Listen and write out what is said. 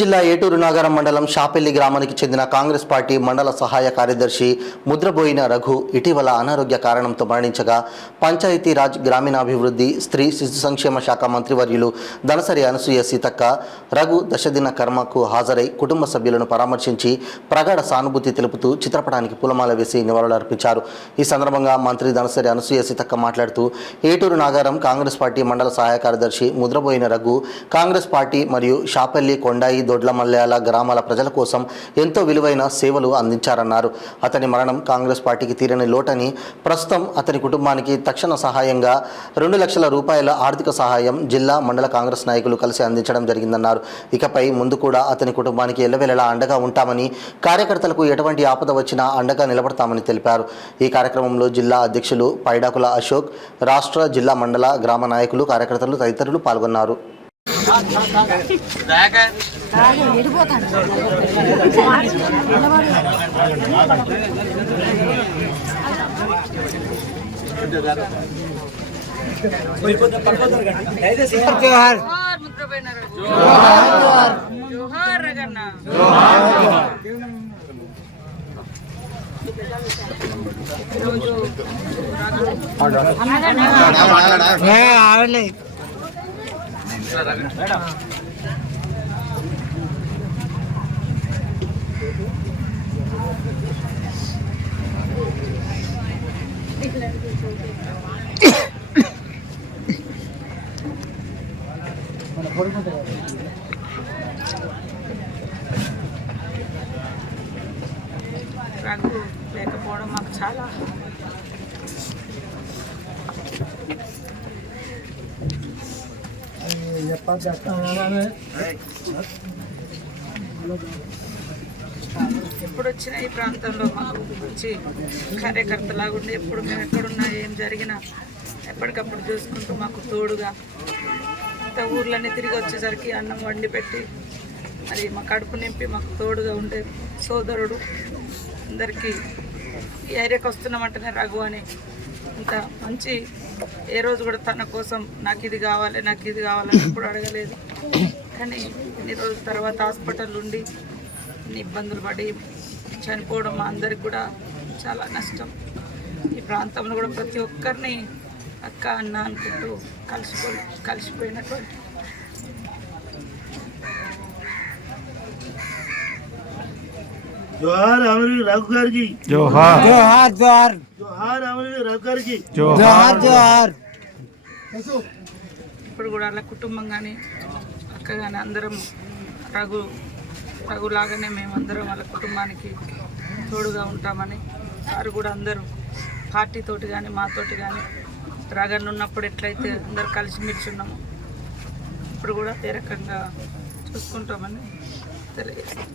జిల్లా ఏటూరు నాగారం మండలం షాపెల్లి గ్రామానికి చెందిన కాంగ్రెస్ పార్టీ మండల సహాయ కార్యదర్శి ముద్రబోయిన రఘు ఇటీవల అనారోగ్య కారణంతో మరణించగా పంచాయతీరాజ్ గ్రామీణాభివృద్ధి స్త్రీ శిశు సంక్షేమ శాఖ మంత్రివర్యులు దనసరి అనసూయ సీతక్క రఘు దశదిన కర్మకు హాజరై కుటుంబ సభ్యులను పరామర్శించి ప్రగాఢ సానుభూతి తెలుపుతూ చిత్రపటానికి పూలమాల వేసి నివాళులర్పించారు. ఈ సందర్భంగా మంత్రి దనసరి అనసూయ సీతక్క మాట్లాడుతూ ఏటూరు నాగారం కాంగ్రెస్ పార్టీ మండల సహాయ కార్యదర్శి ముద్రబోయిన రఘు కాంగ్రెస్ పార్టీ మరియు షాపెల్లి కొండాయి దొడ్ల మల్యాల గ్రామాల ప్రజల కోసం ఎంతో విలువైన సేవలు అందించారన్నారు. అతని మరణం కాంగ్రెస్ పార్టీకి తీరని లోటని, ప్రస్తుతం అతని కుటుంబానికి తక్షణ సహాయంగా 2 లక్షల రూపాయల ఆర్థిక సహాయం జిల్లా మండల కాంగ్రెస్ నాయకులు కలిసి అందించడం జరిగిందన్నారు. ఇకపై ముందు కూడా అతని కుటుంబానికి ఎల్లవేళలా అండగా ఉంటామని, కార్యకర్తలకు ఎటువంటి ఆపద వచ్చినా అండగా నిలబడతామని తెలిపారు. ఈ కార్యక్రమంలో జిల్లా అధ్యక్షులు పైడాకుల అశోక్, రాష్ట్ర జిల్లా మండల గ్రామ నాయకులు, కార్యకర్తలు తదితరులు పాల్గొన్నారు. రఘు లేకపోవడం మాకు చాలా ఎప్పుడు వచ్చినా ఈ ప్రాంతంలో మాకు మంచి కార్యకర్తలాగా ఉండి ఎప్పుడు మేము ఎక్కడున్నా ఏం జరిగినా ఎప్పటికప్పుడు చూసుకుంటూ మాకు తోడుగా ఇంత ఊర్లన్నీ తిరిగి వచ్చేసరికి అన్నం వండి పెట్టి అది మా కడుపు నింపి మాకు తోడుగా ఉండే సోదరుడు. అందరికీ ఈ ఏరియాకి వస్తున్నామంటేనే రఘు అని ఇంత మంచి, ఏ రోజు కూడా తన కోసం నాకు ఇది కావాలని ఎప్పుడు అడగలేదు. కానీ ఇన్ని రోజుల తర్వాత హాస్పిటల్ ఉండి ఇన్ని ఇబ్బందులు పడి చనిపోవడం మా అందరికి కూడా చాలా నష్టం. ఈ ప్రాంతంలో కూడా ప్రతి ఒక్కరిని అక్క అన్న అనుకుంటూ కలిసిపోయినటువంటి जोहार अमरवीर रघु गाరికి जोहार जोहार जोहार जोहार अमरवीर रघु गाరికి जोहार जोहार. ఇప్పుడు కూడా అలా కుటుంబం కానీ అక్క కానీ అందరం రఘులాగానే మేమందరం వాళ్ళ కుటుంబానికి తోడుగా ఉంటామని వారు కూడా అందరూ పార్టీతోటి కానీ మాతోటి కానీ రగన్ ఉన్నప్పుడు ఎట్లయితే అందరు కలిసిమెలిసి ఉన్నాము ఇప్పుడు కూడా ఏ రకంగా చూసుకుంటామని తెలియజేస్తాం.